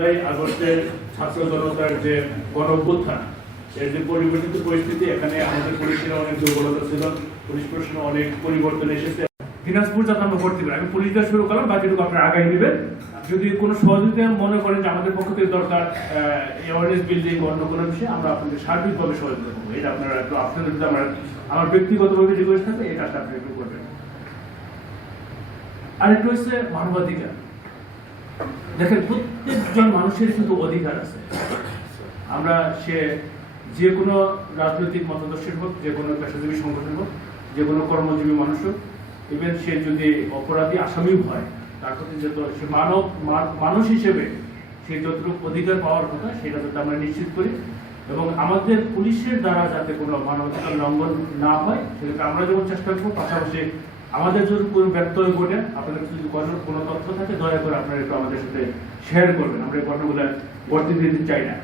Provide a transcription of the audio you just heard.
আগস্টের ছাত্র জনতার যে গণ এর যে পরিবর্তিত পরিস্থিতি, এখানে আমাদের পুলিশের অনেক দুর্বলতা ছিল, পুলিশ প্রশ্ন অনেক পরিবর্তন এসেছে। দিনাজপুর যাতে আমরা ভর্তি করি আমি পুলিশ দিয়ে শুরু করলাম, বাকিটুকু আপনারা আগাই দিবেন। যদি কোনো সহযোগিতা মনে করেন যে আমাদের পক্ষ থেকে দরকার অ্যাওয়ারনেস বিল্ডিং অন্য কোনো বিষয়ে, আমরা আপনাদের সার্বিকভাবে সহযোগিতা করব। এটা আপনারা একটু আপনাদের যদি আমার আমার ব্যক্তিগতভাবে রিকোয়েস্ট থাকে এই কাজটা আপনি একটু করবেন। আরেকটা হচ্ছে মানবাধিকার। দেখেন, প্রত্যেকজন মানুষের কিন্তু অধিকার আছে। আমরা সে যে কোনো রাজনৈতিক মতাদর্শের হোক, যে কোনো পেশাজীবী সংগঠন হোক, যে কোনো কর্মজীবী মানুষ হোক ইভেন সে যদি অপরাধী আসামিও হয়, তার প্রতি যত সে মানব মানুষ হিসেবে সে যতটুকু অধিকার পাওয়ার কথা, সেটা যাতে আমরা নিশ্চিত করি এবং আমাদের পুলিশের দ্বারা যাতে কোনো মানবাধিকার লঙ্ঘন না হয়, সেটাকে আমরা যেমন চেষ্টা করব, পাশাপাশি আমাদের যদি কোনো হয়ে ঘটে আপনাদের যদি কোনো কোনো তথ্য থাকে, দয়া করে আপনারা একটু আমাদের সাথে শেয়ার করবেন। আমরা এই ঘটনাগুলো বর্তি দিতে চাই না।